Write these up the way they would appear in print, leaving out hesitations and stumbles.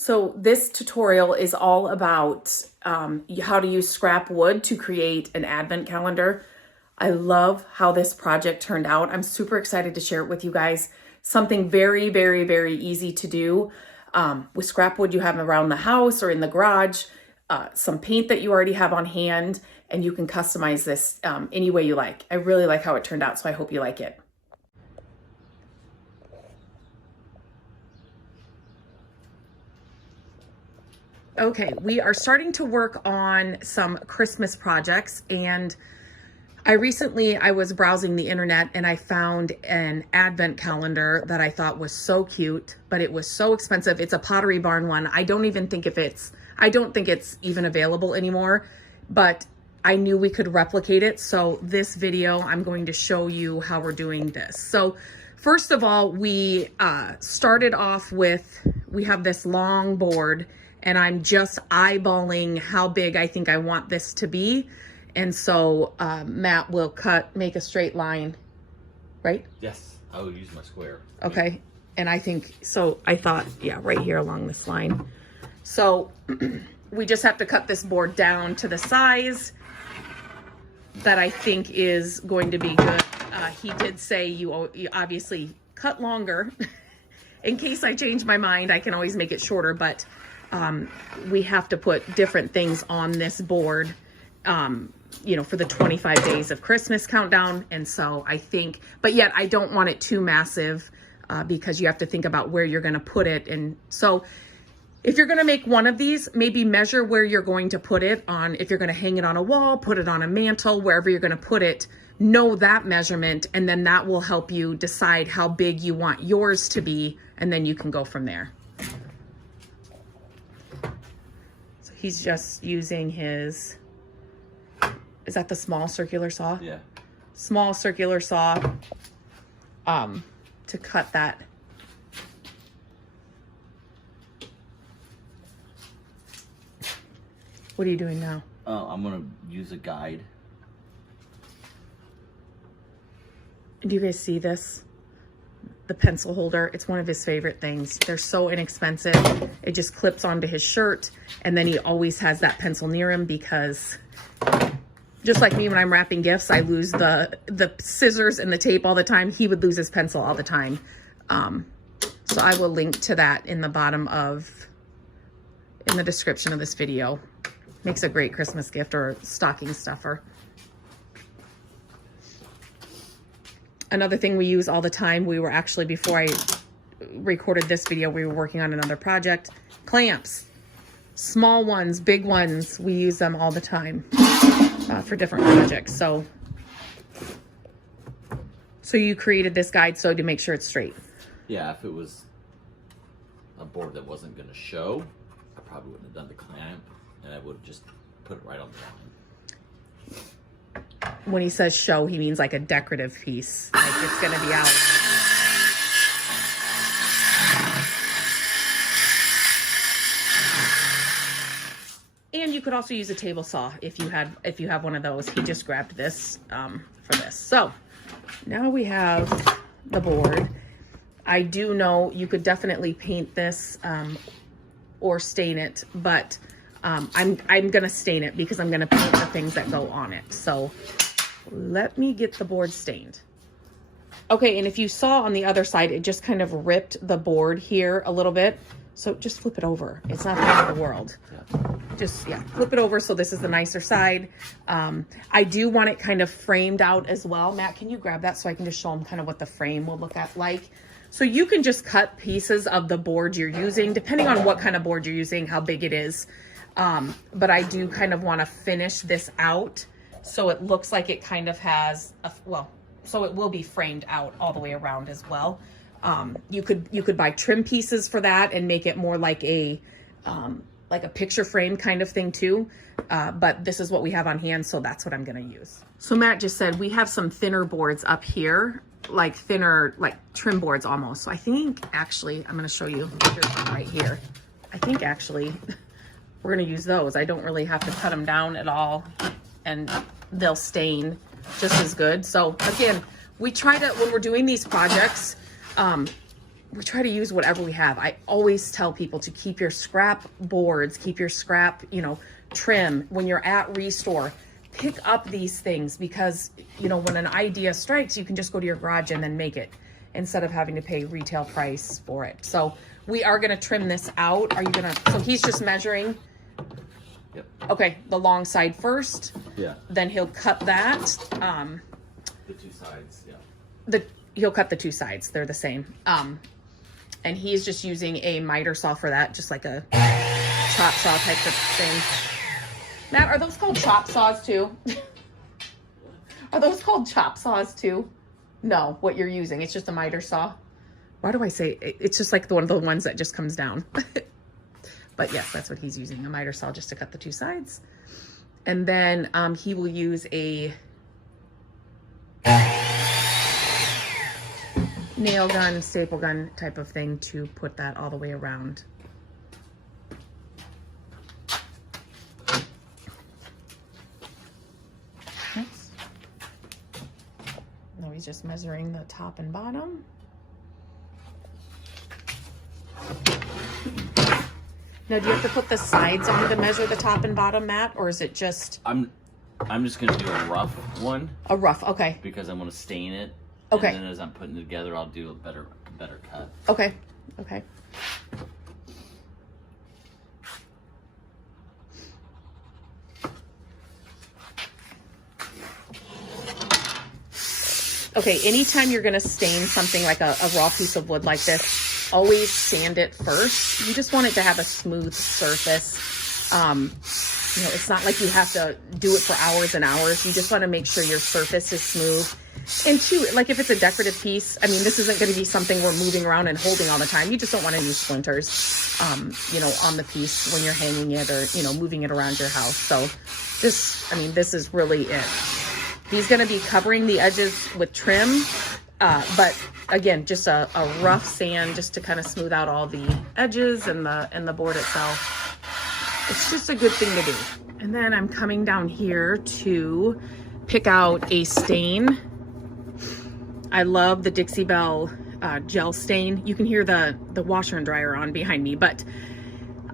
So this tutorial is all about how to use scrap wood to create an advent calendar. I love how this project turned out. I'm super excited to share it with you guys. Something very, very, very easy to do. With scrap wood you have around the house or in the garage, some paint that you already have on hand, and you can customize this any way you like. I really like how it turned out, so I hope you like it. Okay, we are starting to work on some Christmas projects, and I was browsing the internet and I found an advent calendar that I thought was so cute, but it was so expensive. It's a Pottery Barn one. I don't think it's even available anymore, but I knew we could replicate it. So this video, I'm going to show you how we're doing this. So first of all, we started off with, we have this long board, and I'm just eyeballing how big I think I want this to be. And so Matt will make a straight line, right? Yes, I will use my square. Okay, and I thought, yeah, right here along this line. So we just have to cut this board down to the size that I think is going to be good. He did say you obviously cut longer. In case I change my mind, I can always make it shorter, but we have to put different things on this board, you know, for the 25 days of Christmas countdown. And so I think, but yet I don't want it too massive because you have to think about where you're going to put it. And so if you're going to make one of these, maybe measure where you're going to put it on. If you're going to hang it on a wall, put it on a mantle, wherever you're going to put it, know that measurement. And then that will help you decide how big you want yours to be. And then you can go from there. So he's just using his, is that the small circular saw? Yeah. Small circular saw to cut that. What are you doing now? I'm gonna use a guide. Do you guys see this? The pencil holder. It's one of his favorite things. They're so inexpensive. It just clips onto his shirt, and then he always has that pencil near him because just like me, when I'm wrapping gifts, I lose the scissors and the tape all the time. He would lose his pencil all the time. So I will link to that in the description of this video. Makes a great Christmas gift or stocking stuffer. Another thing we use all the time, before I recorded this video, we were working on another project. Clamps. Small ones, big ones, we use them all the time for different projects. So you created this guide to make sure it's straight. Yeah, if it was a board that wasn't going to show, I probably wouldn't have done the clamp, and I would have just put it right on the line. When he says show, he means like a decorative piece. Like it's going to be out. And you could also use a table saw if you have one of those. He just grabbed this for this. So now we have the board. I do know you could definitely paint this or stain it, but I'm gonna stain it because I'm gonna paint the things that go on it. So let me get the board stained. Okay, and if you saw on the other side, it just kind of ripped the board here a little bit. So just flip it over. It's not the end of the world. Just, yeah, flip it over so this is the nicer side. I do want it kind of framed out as well. Matt, can you grab that so I can just show them kind of what the frame will look like? So you can just cut pieces of the board you're using, depending on what kind of board you're using, how big it is. But I do kind of want to finish this out so it looks like it kind of has so it will be framed out all the way around as well. You could buy trim pieces for that and make it more like a picture frame kind of thing too. But this is what we have on hand, so that's what I'm gonna use. So Matt just said we have some thinner boards up here, like thinner, like trim boards almost. So I think actually, I'm gonna show you, here's one right here. I think actually we're gonna use those. I don't really have to cut them down at all, and they'll stain just as good. So again, we try to, when we're doing these projects, we try to use whatever we have. I always tell people to keep your scrap boards, keep your scrap, you know, trim. When you're at Restore, pick up these things because, you know, when an idea strikes, you can just go to your garage and then make it instead of having to pay retail price for it. So we are going to trim this out. Are you going to, so he's just measuring. Yep. Okay. The long side first. Yeah. Then he'll cut that. The two sides. Yeah. He'll cut the two sides. They're the same. And he's just using a miter saw for that, just like a chop saw type of thing. Matt, are those called chop saws too? Are those called chop saws too? No, what you're using. It's just a miter saw. Why do I say it's just like one of the ones that just comes down? But yes, that's what he's using, a miter saw just to cut the two sides. And then he will use a nail gun, staple gun type of thing to put that all the way around. Oops. Now he's just measuring the top and bottom. Now, do you have to put the sides on to measure the top and bottom, Matt, or is it just? I'm just gonna do a rough one. A rough, okay. Because I'm gonna stain it. Okay. And then as I'm putting it together, I'll do a better cut. Okay. Okay. Okay, anytime you're gonna stain something like a raw piece of wood like this, always sand it first. You just want it to have a smooth surface. You know, it's not like you have to do it for hours and hours. You just want to make sure your surface is smooth. And two, like if it's a decorative piece, I mean, this isn't going to be something we're moving around and holding all the time. You just don't want any splinters, you know, on the piece when you're hanging it or, you know, moving it around your house. So this, I mean, this is really it. He's going to be covering the edges with trim, but again, just a rough sand just to kind of smooth out all the edges and the board itself. It's just a good thing to do. And then I'm coming down here to pick out a stain. I love the Dixie Belle gel stain. You can hear the washer and dryer on behind me, but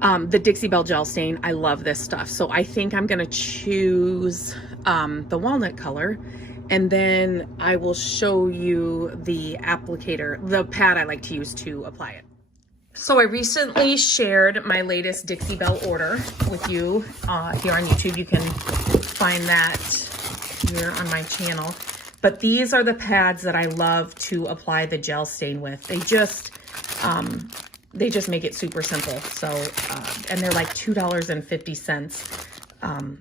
the Dixie Belle gel stain, I love this stuff. So I think I'm gonna choose the walnut color, and then I will show you the applicator, the pad I like to use to apply it. So I recently shared my latest Dixie Belle order with you here on YouTube. You can find that here on my channel. But these are the pads that I love to apply the gel stain with. They just make it super simple. So, and they're like $2.50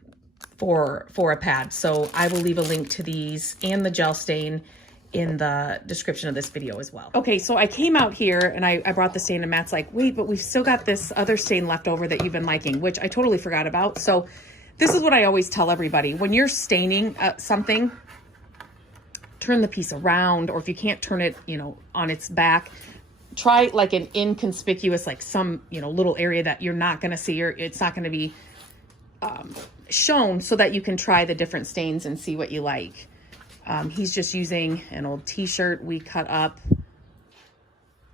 for a pad. So I will leave a link to these and the gel stain in the description of this video as well. Okay, so I came out here and I brought the stain, and Matt's like, wait, but we've still got this other stain left over that you've been liking, which I totally forgot about. So this is what I always tell everybody. When you're staining something, turn the piece around, or if you can't turn it, you know, on its back, try like an inconspicuous, like some, you know, little area that you're not gonna see, or it's not gonna be shown, so that you can try the different stains and see what you like. He's just using an old t-shirt we cut up,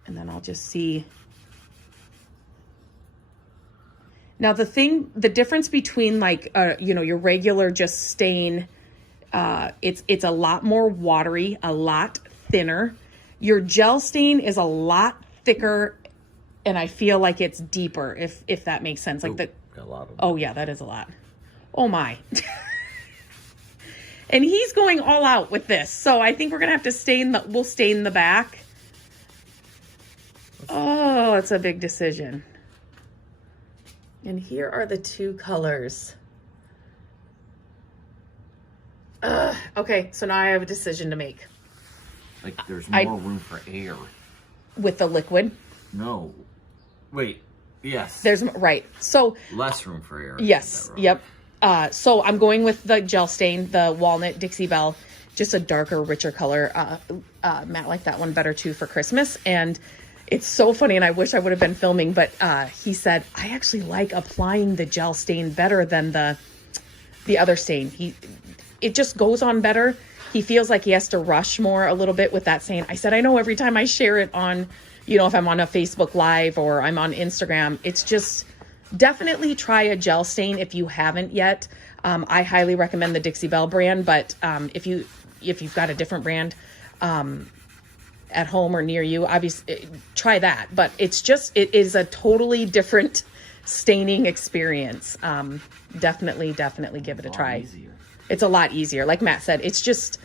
and then I'll just see. Now the difference between like, you know, your regular just stain, it's a lot more watery, a lot thinner. Your gel stain is a lot thicker, and I feel like it's deeper, if that makes sense. Like a lot of oh yeah, that is a lot. Oh my. And he's going all out with this. So I think we're gonna have to we'll stain the back. Oh, it's a big decision. And here are the two colors. Okay, so now I have a decision to make. Like there's more room for air. With the liquid? No. Wait. Yes. There's, right. So. Less room for air. Yes. Yep. So I'm going with the gel stain, the walnut Dixie Belle, just a darker, richer color. Matt liked that one better too for Christmas. And it's so funny, and I wish I would have been filming, but he said, I actually like applying the gel stain better than the other stain. It just goes on better. He feels like he has to rush more a little bit with that stain. I said, I know, every time I share it on you know, if I'm on a Facebook Live or I'm on Instagram. It's just definitely try a gel stain if you haven't yet. I highly recommend the Dixie Belle brand, but if you've got a different brand at home or near you, obviously try that. But it is a totally different staining experience. Definitely give it a try. Easier. It's a lot easier. Like Matt said, it's just,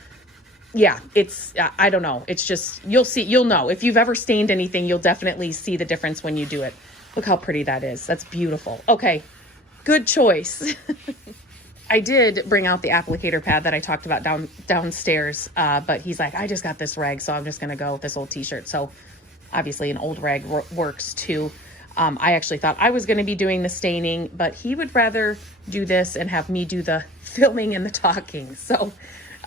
yeah, it's, I don't know. It's just, you'll know. If you've ever stained anything, you'll definitely see the difference when you do it. Look how pretty that is. That's beautiful. Okay, good choice. I did bring out the applicator pad that I talked about downstairs, but he's like, I just got this rag, so I'm just going to go with this old t-shirt. So obviously an old rag works too. I actually thought I was going to be doing the staining, but he would rather do this and have me do the filming and the talking. So,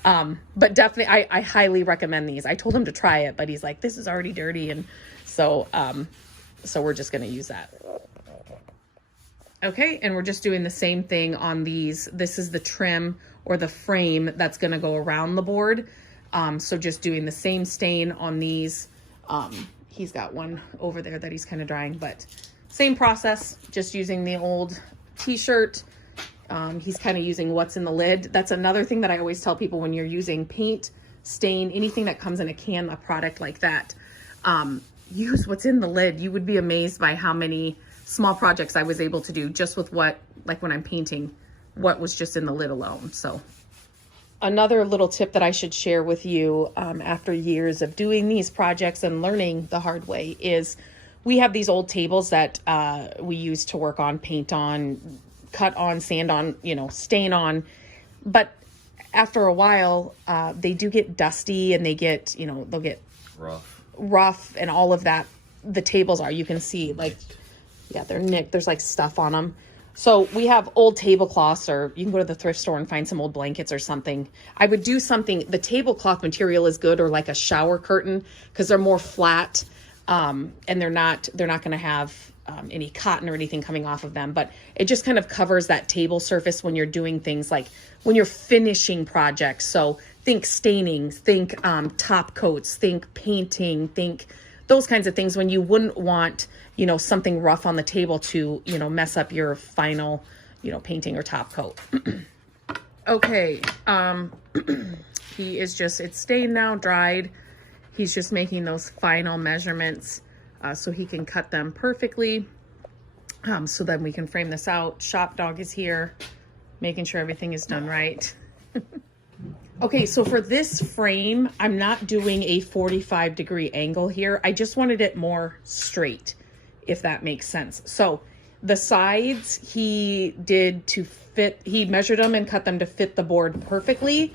but definitely, I highly recommend these. I told him to try it, but he's like, this is already dirty. And so, so we're just going to use that. Okay. And we're just doing the same thing on these. This is the trim or the frame that's going to go around the board. So just doing the same stain on these. He's got one over there that he's kind of drying, but same process, just using the old t-shirt. He's kind of using what's in the lid. That's another thing that I always tell people when you're using paint, stain, anything that comes in a can, a product like that, use what's in the lid. You would be amazed by how many small projects I was able to do just with what, like when I'm painting, what was just in the lid alone. So another little tip that I should share with you after years of doing these projects and learning the hard way is we have these old tables that we use to work on, paint on, cut on, sand on, you know, stain on. But after a while, they do get dusty and they get, you know, they'll get rough and all of that. The tables are, you can see like, yeah, they're nicked. There's like stuff on them. So we have old tablecloths, or you can go to the thrift store and find some old blankets or something. I would do something, the tablecloth material is good, or like a shower curtain, because they're more flat, and they're not going to have any cotton or anything coming off of them. But it just kind of covers that table surface when you're doing things like when you're finishing projects. So think staining, think top coats, think painting, think those kinds of things when you wouldn't want, you know, something rough on the table to, you know, mess up your final, you know, painting or top coat. Okay. He is just, it's stained now, dried. He's just making those final measurements so he can cut them perfectly. So then we can frame this out. Shop dog is here, making sure everything is done right. Okay, so for this frame, I'm not doing a 45-degree angle here. I just wanted it more straight, if that makes sense. So the sides he did to fit, he measured them and cut them to fit the board perfectly.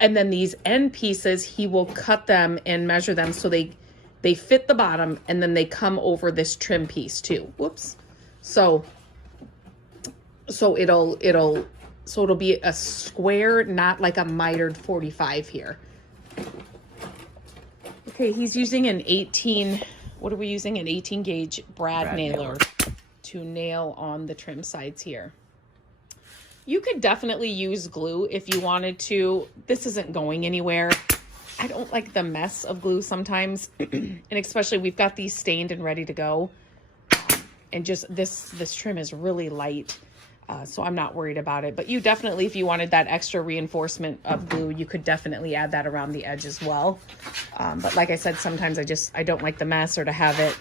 And then these end pieces, he will cut them and measure them so they fit the bottom, and then they come over this trim piece too. Whoops. So it'll be a square, not like a mitered 45 here. Okay, he's using an 18, what are we using? An 18 gauge brad nailer to nail on the trim sides here. You could definitely use glue if you wanted to. This isn't going anywhere. I don't like the mess of glue sometimes. And especially we've got these stained and ready to go. And just this trim is really light. So I'm not worried about it. But you definitely, if you wanted that extra reinforcement of glue, you could definitely add that around the edge as well. But like I said, sometimes I don't like the mess, or to have it,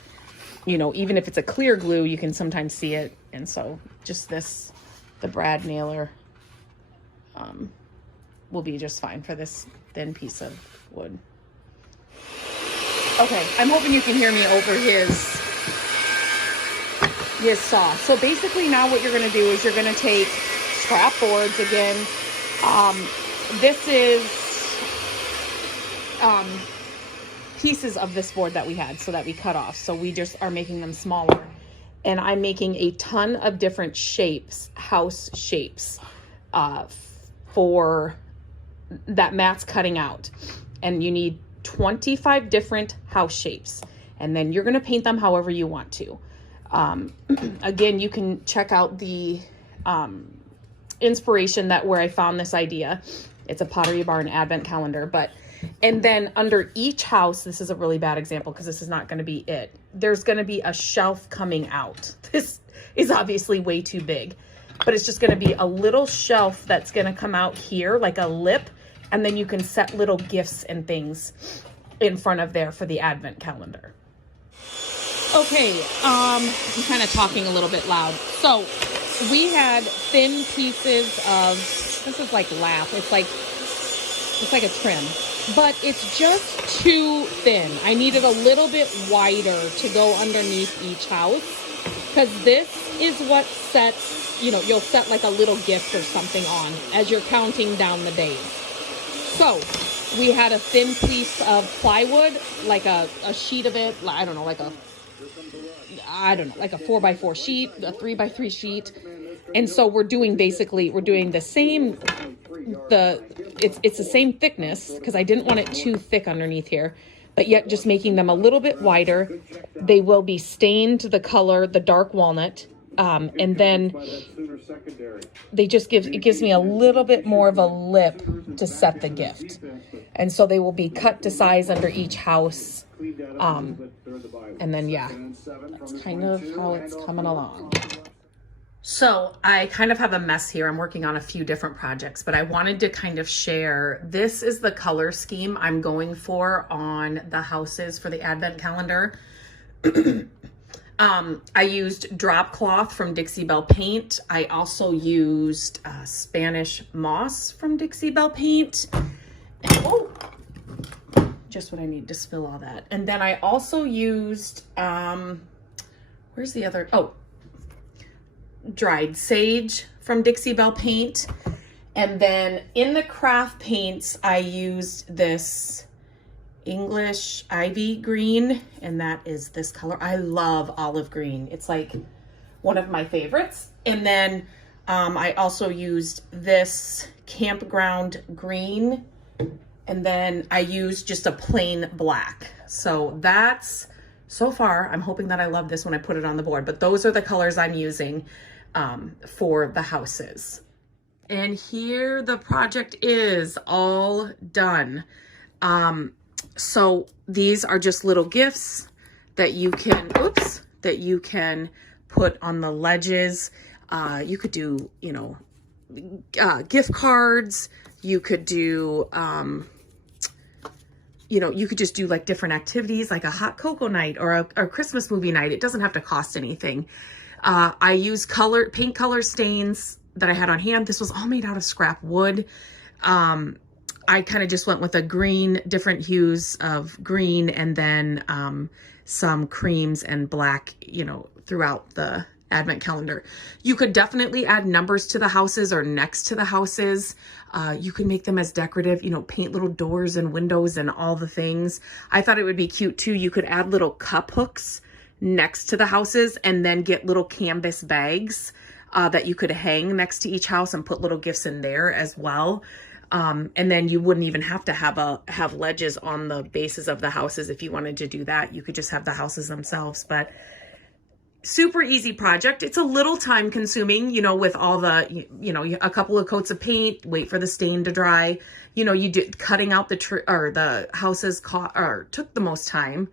you know, even if it's a clear glue, you can sometimes see it. And so just the brad nailer will be just fine for this thin piece of wood. Okay, I'm hoping you can hear me over his saw. So basically now what you're going to do is you're going to take scrap boards again. This is pieces of this board that we had, so that we cut off. So we just are making them smaller. And I'm making a ton of different shapes, house shapes, for that Matt's cutting out. And you need 25 different house shapes. And then you're going to paint them however you want to. Again, you can check out the inspiration where I found this idea. It's a Pottery Barn advent calendar, but And then under each house, this is a really bad example because this is not going to be it. There's going to be a shelf coming out. This is obviously way too big, but it's just going to be a little shelf that's going to come out here like a lip. And then you can set little gifts and things in front of there for the advent calendar. Okay, I'm kind of talking a little bit loud. So we had thin pieces of, this is like lath. It's like a trim, but it's just too thin. I needed a little bit wider to go underneath each house, because this is what sets, you know, you'll set like a little gift or something on as you're counting down the days. So we had a thin piece of plywood, like a sheet of it, I don't know, like a 4x4 sheet, a 3x3 sheet. And so we're doing the same, it's the same thickness, because I didn't want it too thick underneath here, but yet just making them a little bit wider. They will be stained the color, the dark walnut. And then it gives me a little bit more of a lip to set the gift. And so they will be cut to size under each house. And then, yeah, that's kind of how it's coming along. So I kind of have a mess here. I'm working on a few different projects, but I wanted to kind of share, this is the color scheme I'm going for on the houses for the advent calendar. I used drop cloth from Dixie Belle Paint. I also used Spanish moss from Dixie Belle Paint. And, oh, just what I need to spill all that. And then I also used, where's the other? Oh, dried sage from Dixie Belle Paint. And then in the craft paints, I used this English ivy green, and that is this color. I love olive green. It's like one of my favorites. And then I also used this campground green, and then I used just a plain black. So that's, so far, I'm hoping that I love this when I put it on the board, but those are the colors I'm using for the houses. And here the project is all done. So these are just little gifts that you can put on the ledges. You could do, you know, gift cards. You could do, you know, you could just do like different activities, like a hot cocoa night or a Christmas movie night. It doesn't have to cost anything. I use paint color stains that I had on hand. This was all made out of scrap wood. I kind of just went with a green, different hues of green, and then some creams and black, you know, throughout the advent calendar. You could definitely add numbers to the houses or next to the houses. You can make them as decorative, you know, paint little doors and windows and all the things. I thought it would be cute too. You could add little cup hooks next to the houses, and then get little canvas bags that you could hang next to each house and put little gifts in there as well. And then you wouldn't even have to have ledges on the bases of the houses. If you wanted to do that, you could just have the houses themselves. But super easy project. It's a little time consuming, you know, with all the, you know, a couple of coats of paint, wait for the stain to dry. You know, cutting out the houses took the most time.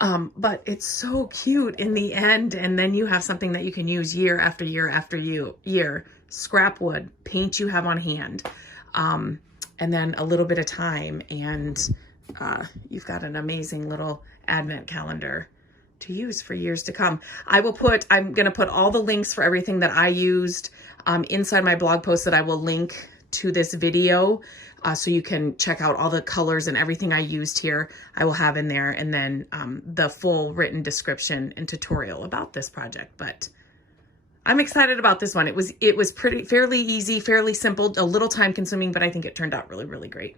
But it's so cute in the end. And then you have something that you can use year after year after year. Scrap wood, paint you have on hand. And then a little bit of time, and you've got an amazing little advent calendar to use for years to come. I'm going to put all the links for everything that I used inside my blog post that I will link to this video, so you can check out all the colors and everything I used here. I will have in there, and then the full written description and tutorial about this project. But I'm excited about this one. It was fairly easy, fairly simple, a little time consuming, but I think it turned out really, really great.